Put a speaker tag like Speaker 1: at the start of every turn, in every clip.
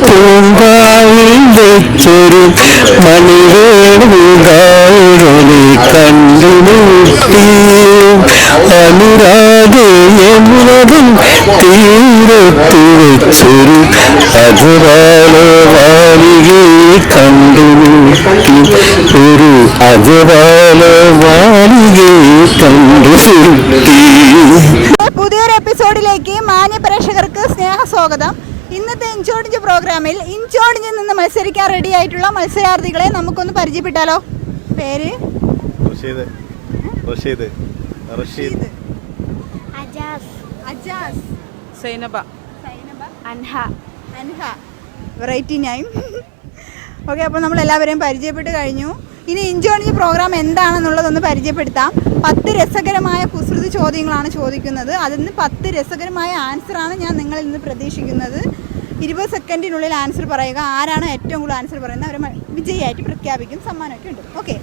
Speaker 1: പൂങ്കാവിൽ വെച്ചൊരു മണിവേണുകാരനെ കണ്ടുമുട്ടി അനുരാഗയമുനതും തീരത്തു വെച്ചൊരു അജവാലവാലികയെ കണ്ടുമുട്ടി ഒരു അജവാലവാലികയെ കണ്ടുമുട്ടി
Speaker 2: പ്രോഗ്രാമിൽ ഇഞ്ചോടിഞ്ചിൽ നിന്ന് മത്സരിക്കാൻ റെഡി ആയിട്ടുള്ള മത്സരാർത്ഥികളെ നമുക്കൊന്ന് പരിചയപ്പെട്ടാലോ? പേര്?
Speaker 3: റഷീദ്. റഷീദ്. റഷീദ്.
Speaker 4: അജാസ്.
Speaker 2: അജാസ്.
Speaker 5: സൈനബ.
Speaker 4: അൻഹ.
Speaker 2: അൻഹ. വെറൈറ്റി നെയിം ഓക്കെ അപ്പോൾ നമ്മൾ എല്ലാവരെയും പരിചയപ്പെട്ട് കഴിഞ്ഞു. ഇനി ഇഞ്ചോടിഞ്ച് പ്രോഗ്രാം എന്താണെന്നുള്ളതൊന്ന് പരിചയപ്പെടുത്താം. പത്ത് രസകരമായ കുസൃതി ചോദ്യങ്ങളാണ് ചോദിക്കുന്നത്. അതിന് പത്ത് രസകരമായ ആൻസറാണ് ഞാൻ നിങ്ങളിൽ നിന്ന് പ്രതീക്ഷിക്കുന്നത്. ഇരുപത് സെക്കൻഡിനുള്ളിൽ ആൻസർ പറയുക. ആരാണ് ഏറ്റവും കൂടുതൽ ആൻസർ പറയുന്നത്? അവരെ വിജയിയായിട്ട് പ്രഖ്യാപിക്കും സമ്മാനമൊക്കെ ഉണ്ട്. ഓക്കെ.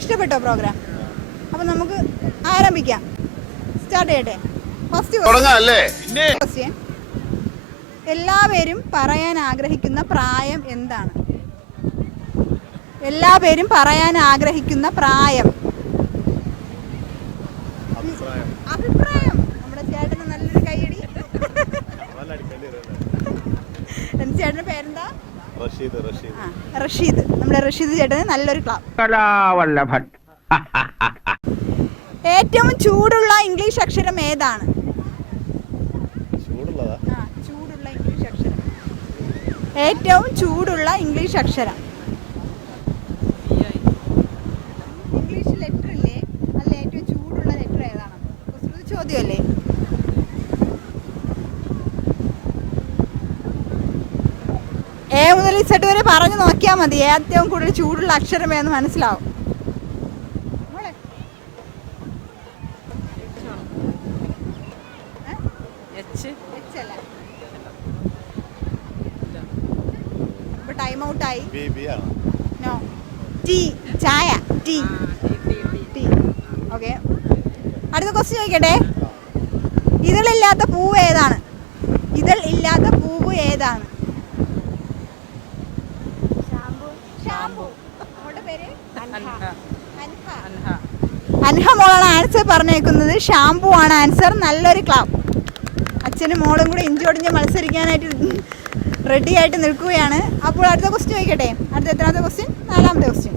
Speaker 2: ഇഷ്ടപ്പെട്ടോ പ്രോഗ്രാം? അപ്പോൾ നമുക്ക് ആരംഭിക്കാം. സ്റ്റാർട്ട് ചെയ്യട്ടെ. ഫസ്റ്റ് ക്വസ്റ്റ്യൻ എല്ലാവരും പറയാൻ ആഗ്രഹിക്കുന്ന പ്രായം എന്താണ്? എല്ലാവരും പറയാൻ ആഗ്രഹിക്കുന്ന പ്രായം
Speaker 3: അഭിപ്രായം
Speaker 2: അഭിപ്രായം നമ്മുടെ ചേട്ടന് നല്ലൊരു കൈയടി
Speaker 3: നല്ല അടിക്കേണ്ടി വരുമല്ലേ
Speaker 2: ചേട്ടന്റെ പേരെന്താ?
Speaker 3: റഷീദ് റഷീദ്.
Speaker 2: ആ റഷീദ്. നമ്മുടെ റഷീദ് ചേട്ടന് നല്ലൊരു ക്ലാപ്പ്
Speaker 1: കലാവല്ലഭൻ.
Speaker 2: ഏറ്റവും ചൂടുള്ള ഇംഗ്ലീഷ് അക്ഷരം ഏതാണ്?
Speaker 3: ചൂടുള്ളതാ.
Speaker 2: ആ ചൂടുള്ള ഇംഗ്ലീഷ് അക്ഷരം. ഏറ്റവും ചൂടുള്ള ഇംഗ്ലീഷ് അക്ഷരം. ഇംഗ്ലീഷ് ലെറ്റർ ഇല്ലേ? അതിൽ ഏറ്റവും ചൂടുള്ള ലെറ്റർ ഏതാണ്? കുസൃതി ചോദ്യമല്ലേ? എ മുതൽ ഇസെട്ട് വരെ പറഞ്ഞു നോക്കിയാൽ മതി. ഏറ്റവും കൂടുതൽ ചൂടുള്ള അക്ഷരമേ എന്ന് മനസ്സിലാവും. ടൈം നോ ടീ ചായ. ടീ ടീ ഓക്കെ അടുത്ത ക്വസ്റ്റ്യൻ ചോദിക്കട്ടെ? ഇതളില്ലാത്ത പൂവ് ഏതാണ്? ഇതൾ ഇല്ലാത്ത പൂവ് ഏതാണ്?
Speaker 5: അൻഹ.
Speaker 2: മോളാണ് ആൻസർ പറഞ്ഞേക്കുന്നത്. ഷാംപൂ ആണ് ആൻസർ. നല്ലൊരു ക്ലാബ് അച്ഛനും മോളും കൂടെ ഇഞ്ചോടിഞ്ച് മത്സരിക്കാനായിട്ട് റെഡി ആയിട്ട് നിൽക്കുകയാണ്. അപ്പോൾ അടുത്ത ക്വസ്റ്റ്യൻ ചോദിക്കട്ടെ? അടുത്ത എത്രാമത്തെ ക്വസ്റ്റ്യൻ നാലാമത്തെ ക്വസ്റ്റ്യൻ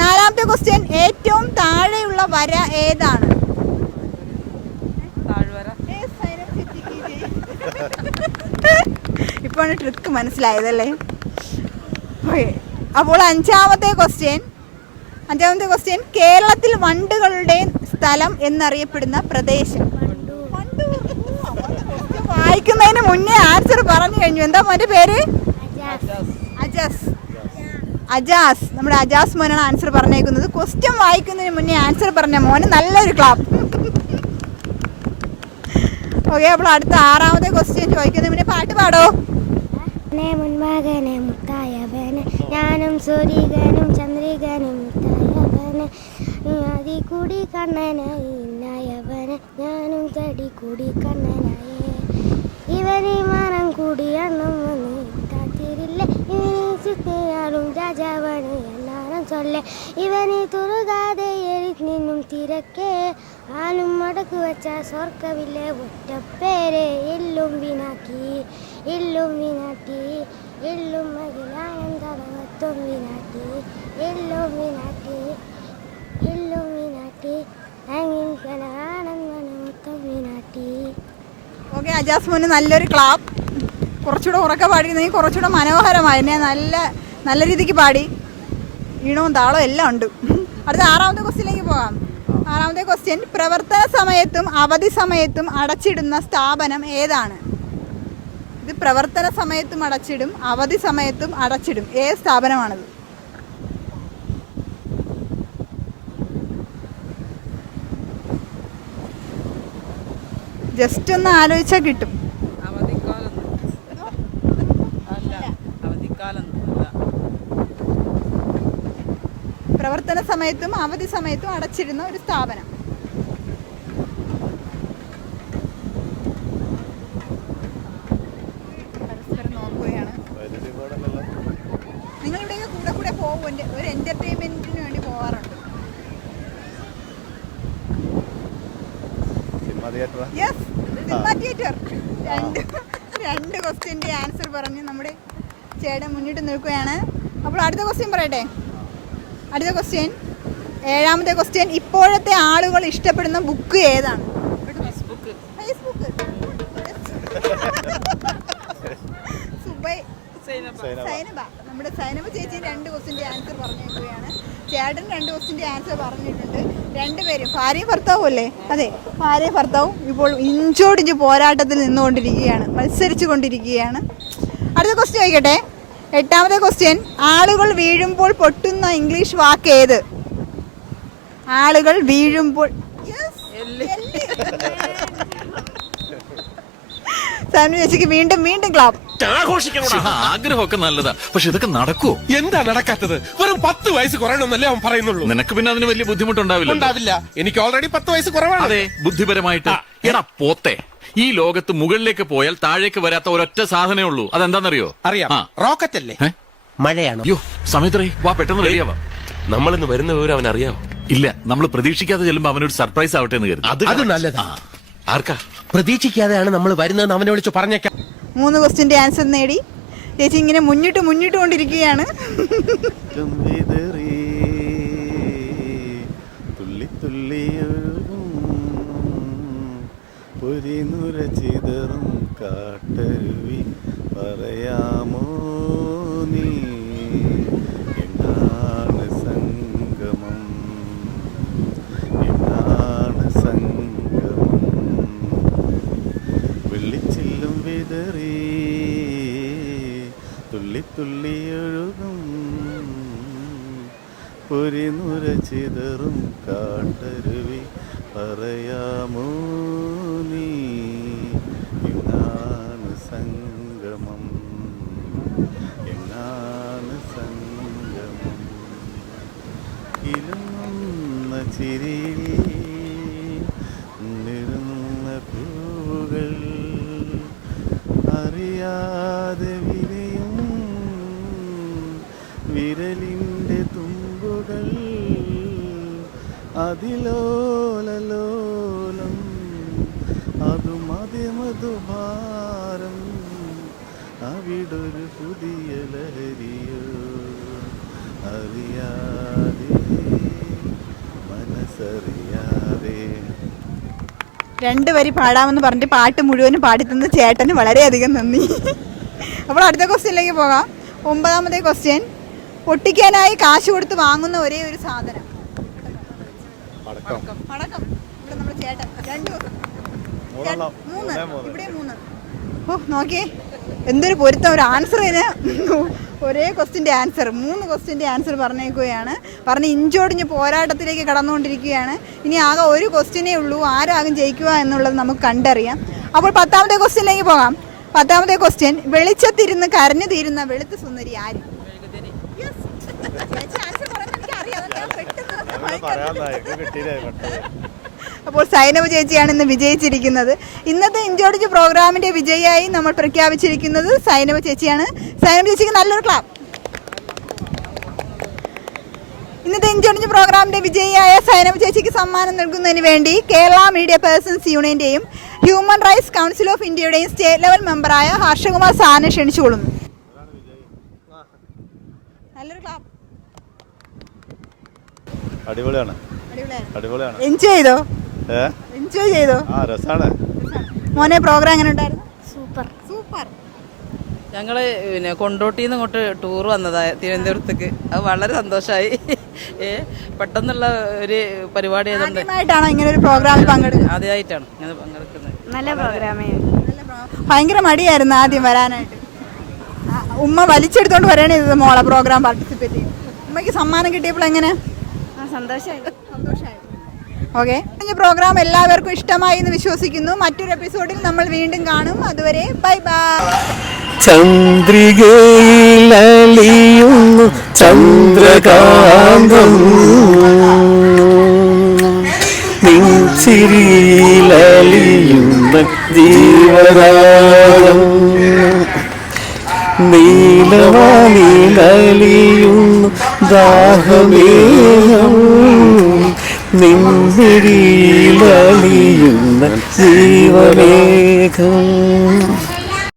Speaker 2: നാലാമത്തെ ക്വസ്റ്റ്യൻ ഏറ്റവും താഴെയുള്ള വര ഏതാണ്? ഇപ്പോഴാണ് ട്രിക്ക് മനസ്സിലായതല്ലേ? ഓക്കെ അപ്പോൾ അഞ്ചാമത്തെ ക്വസ്റ്റ്യൻ അഞ്ചാമത്തെ ക്വസ്റ്റ്യൻ കേരളത്തിൽ വണ്ടുകളുടെ സ്ഥലം എന്നറിയപ്പെടുന്ന പ്രദേശം. വായിക്കുന്നതിന് മുന്നേ ആൻസർ പറഞ്ഞു കഴിഞ്ഞു. എന്താ മോന്റെ പേര്?
Speaker 4: അജാസ്.
Speaker 2: അജാസ്. നമ്മുടെ അജാസ് മോനാണ് ആൻസർ പറഞ്ഞേക്കുന്നത്. ക്വസ്റ്റ്യൻ വായിക്കുന്നതിന് മുന്നേ ആൻസർ പറഞ്ഞ മോന് നല്ലൊരു ക്ലാപ്പ് ഓക്കെ അപ്പോൾ അടുത്ത ആറാമത്തെ ക്വസ്റ്റ്യൻ ചോദിക്കുന്നതിന് മുന്നേ പാട്ട് പാടോ?
Speaker 4: നെ മുൻമകനെ മുത്തായവനെ. ഞാനും സൂര്യകനും ചന്ദ്രികനും മുത്തായവനെ. അതി കൂടി കണ്ണനായി ഇന്നായവനെ. ഞാനും തടി കൂടി കണ്ണനായേ. ഇവനി മനം കൂടി അണ്ണം വന്ന് കാത്തിരില്ല? എല്ലാരും ചൊല്ലെ. ഇവനെ തുറകാതെ എഴുതി നിന്നും തിരക്കേ. ആലും മടക്കു വെച്ച സ്വർക്കവില്ലേ ഒറ്റപ്പേരെ എല്ലും വിനാക്കി എല്ലും വിനാട്ടി എല്ലും മകിലാനന്ദവത്തും വിനാട്ടി എല്ലും വിനാട്ടി എല്ലും വിനാട്ടി കനാനന്ദനമൊത്തം വിനാട്ടി
Speaker 2: ഓക്കെ അജാസ് മോന് നല്ലൊരു ക്ലാപ്പ് കുറച്ചുകൂടെ ഉറക്കെ പാടിയിരുന്നെങ്കിൽ കുറച്ചുകൂടെ മനോഹരമായി നല്ല നല്ല രീതിക്ക് പാടി. ഈണവും താളവും എല്ലാം ഉണ്ട്. അടുത്ത ആറാമത്തെ ക്വസ്റ്റ്യനിലേക്ക് പോകാം. ആറാമത്തെ ക്വസ്റ്റ്യൻ പ്രവർത്തന സമയത്തും അവധി സമയത്തും അടച്ചിടുന്ന സ്ഥാപനം ഏതാണ്? ഇത് പ്രവർത്തന സമയത്തും അടച്ചിടും അവധി സമയത്തും അടച്ചിടും. ഏത് സ്ഥാപനമാണത്? ജസ്റ്റ് ഒന്ന് ആലോചിച്ചാൽ കിട്ടും. പ്രവർത്തന സമയത്തും അവധി സമയത്തും അടച്ചിരുന്ന ഒരു സ്ഥാപനം. എന്റർടൈൻമെന്റിന് വേണ്ടി യെസ് രണ്ട് രണ്ട് ആൻസർ പറഞ്ഞ് നമ്മുടെ ചേട്ടൻ മുന്നിട്ട് നിൽക്കുകയാണ്. അപ്പോൾ അടുത്ത ക്വസ്റ്റ്യൻ പറയട്ടെ? അടുത്ത ക്വസ്റ്റ്യൻ ഏഴാമത്തെ ക്വസ്റ്റ്യൻ ഇപ്പോഴത്തെ ആളുകൾ ഇഷ്ടപ്പെടുന്ന ബുക്ക് ഏതാണ്?
Speaker 5: ഫേസ്ബുക്ക് സൈനബ.
Speaker 2: നമ്മുടെ സൈനബ ചേച്ചി രണ്ട് ക്വസ്റ്റിന്റെ ആൻസർ പറഞ്ഞിരിക്കുകയാണ് ചേട്ടൻ രണ്ട് ക്വസ്റ്റിന്റെ ആൻസർ പറഞ്ഞിട്ടുണ്ട്. രണ്ടുപേരും. ഭാര്യയും ഭർത്താവും അല്ലേ? അതെ. ഭാര്യയും ഭർത്താവും ഇപ്പോൾ ഇഞ്ചോടിഞ്ച് പോരാട്ടത്തിൽ നിന്നുകൊണ്ടിരിക്കുകയാണ്. മത്സരിച്ചു കൊണ്ടിരിക്കുകയാണ് അടുത്ത ക്വസ്റ്റ്യൻ ചോദിക്കട്ടെ? എട്ടാമത്തെ ക്വസ്റ്റ്യൻ ആളുകൾ വീഴുമ്പോൾ പൊട്ടുന്ന ഇംഗ്ലീഷ് വാക്ക് ഏത്? ആളുകൾ വീഴുമ്പോൾ. സൈനബ ചേച്ചിക്ക് വീണ്ടും വീണ്ടും ക്ലാപ്പ്
Speaker 6: ആഗ്രഹമൊക്കെ നല്ലതാ. പക്ഷെ ഇതൊക്കെ നടക്കുവോ?
Speaker 7: എന്താ നടക്കാത്തത്? വെറും പത്ത് വയസ്സ് കുറയണമെന്നല്ലേ അവൻ പറയുന്നുള്ളൂ.
Speaker 6: നിനക്ക് പിന്നെ അതിന് വലിയ ബുദ്ധിമുട്ടുണ്ടാവില്ല
Speaker 7: ഉണ്ടാവില്ല. എനിക്ക് ഓൾറെഡി പത്ത് വയസ്സ് കുറവാണ്.
Speaker 6: അതെ ബുദ്ധിപരമായിട്ട്. എടാ പോത്തെ. ഈ ലോകത്ത് മുകളിലേക്ക് പോയാൽ താഴേക്ക് വരാത്ത ഒരൊറ്റ സാധനമേ ഉള്ളൂ. അതെന്താണെന്നറിയോ?
Speaker 7: അറിയാം.
Speaker 6: ആ.
Speaker 7: റോക്കറ്റ് അല്ലേ
Speaker 6: ഏ?
Speaker 7: മഴയാണ്?
Speaker 6: അയ്യോ സമയത്രേ വാ പെട്ടെന്ന് റെഡിയാവാ
Speaker 8: നമ്മളിന്ന് വരുന്ന വിവരം അവൻ അറിയാവോ
Speaker 6: ഇല്ല നമ്മൾ പ്രതീക്ഷിക്കാതെ ചെല്ലുമ്പോ അവനൊരു സർപ്രൈസ് ആവട്ടെ എന്ന് കരുതി.
Speaker 7: അത് നല്ലതാ.
Speaker 8: ആർക്കാ?
Speaker 7: പ്രതീക്ഷിക്കാതെയാണ് നമ്മൾ വരുന്നതെന്ന് അവനെ വിളിച്ച് പറഞ്ഞേക്കാം.
Speaker 2: മൂന്ന് ക്വസ്റ്റിന്റെ ആൻസർ നേടി. ചേച്ചി ഇങ്ങനെ മുന്നിട്ട് മുന്നിട്ട് കൊണ്ടിരിക്കുകയാണ്.
Speaker 3: പൊരിനുര ചിതറും കാട്ടരുവി പറയാമോ നീ? എന്നാണ് സംഗമം. എന്നാണ് സംഗമം. വെള്ളിച്ചില്ലും വിതറി തുള്ളി തുള്ളി ഒഴുകും പൊരിനുര ചിതറും കാട്ടരുവി പറയാമോ നീ? എന്നാണ് സംഗമം. എന്നാണ് സംഗമം. ഇരുന്ന ചിരിയിൽ അതു മതിമധുഭാരം. അവിടൊരു പുതിയ ലഹരിയോ അറിയാതെ മനസ്സറിയാതെ.
Speaker 2: രണ്ട് വരി പാടാമെന്ന് പറഞ്ഞിട്ട് പാട്ട് മുഴുവനും പാടിത്തന്ന ചേട്ടന് വളരെയധികം നന്ദി. അപ്പോൾ അടുത്ത ക്വസ്റ്റ്യനിലേക്ക് പോകാം. ഒമ്പതാമത്തെ ക്വസ്റ്റ്യൻ. പൊട്ടിക്കാനായി കാശ് കൊടുത്ത് വാങ്ങുന്ന ഒരേ ഒരു സാധനം.
Speaker 3: അടക്കം
Speaker 2: പടക്കം. ഇവിടെ നമ്മുടെ ചേട്ടൻ. രണ്ട് ദിവസം. മൂന്ന്. ഇവിടെ മൂന്ന്. ഓ നോക്കിയേ. എന്തൊരു പൊരുത്തം. ഒരു ആൻസറിന് ഒരേ ക്വസ്റ്റിന്റെ ആൻസർ മൂന്ന് ക്വസ്റ്റിന്റെ ആൻസർ പറഞ്ഞേക്കുകയാണ്. പറഞ്ഞ് ഇഞ്ചോടിഞ്ഞ് പോരാട്ടത്തിലേക്ക് കടന്നുകൊണ്ടിരിക്കുകയാണ്. ഇനി ആകെ ഒരു ക്വസ്റ്റിനേ ഉള്ളൂ. ആരാകും ജയിക്കുക എന്നുള്ളത് നമുക്ക് കണ്ടറിയാം. അപ്പോൾ പത്താമത്തെ ക്വസ്റ്റ്യനിലേക്ക് പോകാം. പത്താമത്തെ ക്വസ്റ്റ്യൻ വെളിച്ചത്തിരുന്ന് കരഞ്ഞു തീരുന്ന വെളുത്ത സുന്ദരി ആര്? Yes. അപ്പോൾ സൈനവ് ചേച്ചിയാണ് ഇന്ന് വിജയിച്ചിരിക്കുന്നത്. ഇന്നത്തെ ഇൻജോർജ് പ്രോഗ്രാമിന്റെ വിജയിയായി നമ്മൾ പ്രഖ്യാപിച്ചിരിക്കുന്നത് സൈനവ് ചേച്ചിയാണ്. സൈനവ് ചേച്ചിക്ക് നല്ലൊരു ക്ലാബ് ഇന്നത്തെ ഇൻജോർജ് പ്രോഗ്രാമിന്റെ വിജയിയായ സൈനവ് ചേച്ചിക്ക് സമ്മാനം നൽകുന്നതിന് വേണ്ടി കേരള മീഡിയ പേഴ്സൺസ് യൂണിയന്റെയും ഹ്യൂമൻ റൈറ്റ്സ് കൗൺസിൽ ഓഫ് ഇന്ത്യയുടെയും സ്റ്റേറ്റ് ലെവൽ മെമ്പറായ ഹർഷകുമാർ സാറിനെ ക്ഷണിച്ചുകൊള്ളുന്നു. നല്ലൊരു
Speaker 3: അടിപൊളിയാണ്. അടിപൊളിയാണ്.
Speaker 2: എൻജോയ് ചെയ്തോ? എൻജോയ് ചെയ്തോ?
Speaker 3: ആ രസാണ്.
Speaker 2: മോനെ പ്രോഗ്രാം എങ്ങനെ ഉണ്ടായിരുന്നു?
Speaker 4: സൂപ്പർ.
Speaker 2: സൂപ്പർ.
Speaker 5: ഞങ്ങൾ പിന്നെ കൊണ്ടോട്ടിന്ന് നിന്ന് ഇങ്ങോട്ട് ടൂർ വന്നതായ തിരുവനന്തപുരത്തേക്ക്. അത് വളരെ സന്തോഷമായി ഏ പെട്ടെന്നുള്ള ഒരു പരിപാടി
Speaker 2: ആദ്യമായിട്ടാണോ ഇങ്ങനെ ഒരു പ്രോഗ്രാമിൽ പങ്കെടുക്കുന്നത്?
Speaker 5: ആദ്യമായിട്ടാണ് ഇങ്ങനെ പങ്കെടുക്കുന്നത്.
Speaker 4: നല്ല പ്രോഗ്രാമേ
Speaker 2: ഭയങ്കര മടിയായിരുന്നു ആദ്യം വരാനായിട്ട്. ഉമ്മ വലിച്ചെടുത്തോണ്ട് വരാണ് ഇത് മോളെ പ്രോഗ്രാം പാർട്ടിസിപ്പേറ്റ് ചെയ്യും ഉമ്മയ്ക്ക് സമ്മാനം കിട്ടിയപ്പോൾ എങ്ങനെ?
Speaker 4: സന്തോഷമായി സന്തോഷമായി
Speaker 2: ഓക്കെ പ്രോഗ്രാം എല്ലാവർക്കും ഇഷ്ടമായി എന്ന് വിശ്വസിക്കുന്നു. മറ്റൊരു എപ്പിസോഡിൽ നമ്മൾ വീണ്ടും കാണും. അതുവരെ ബൈ ബൈ
Speaker 1: ചന്ദ്രികയിലലിയുന്നു ചന്ദ്രകാന്തം. നിൻചിരിയിലലിയുന്ന ജീവരാഗം നീലവാനിലലിയുന്നു നിന്നിരിയിലലിയുന്ന ജീവമേഘം.